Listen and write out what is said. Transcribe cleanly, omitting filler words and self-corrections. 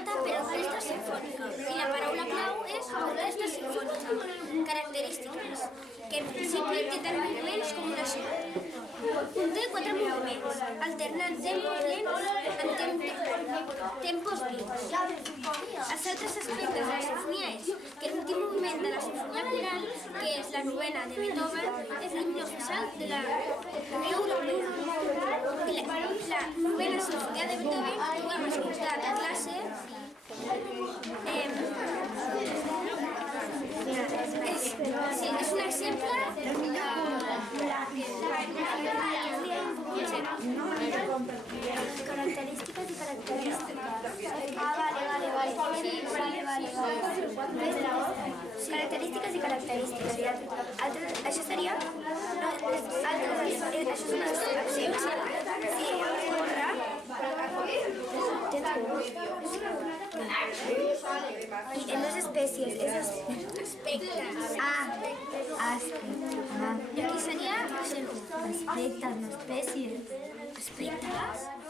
nota per orquestra simfònica i la paraula clau és orquestra simfònica. Característiques, que en principi té tant moviments com una sonata. Conté 4 moviments, alternant tempos lents en tempos vius. Els altres aspectes de la sinfonia és que l'últim moviment de la sinfonia coral, que és la novena de Beethoven, és l'himne oficial de la Unió Europea. La novena sinfonia de Beethoven ho hem escoltat a classe. És un exemple característiques i característiques. Característiques i característiques. Això seria... Això és una acció. Sí, corre. Y en las especies, esos aspectos. Y aquí sería aspectos, no especies. ¿Aspectos?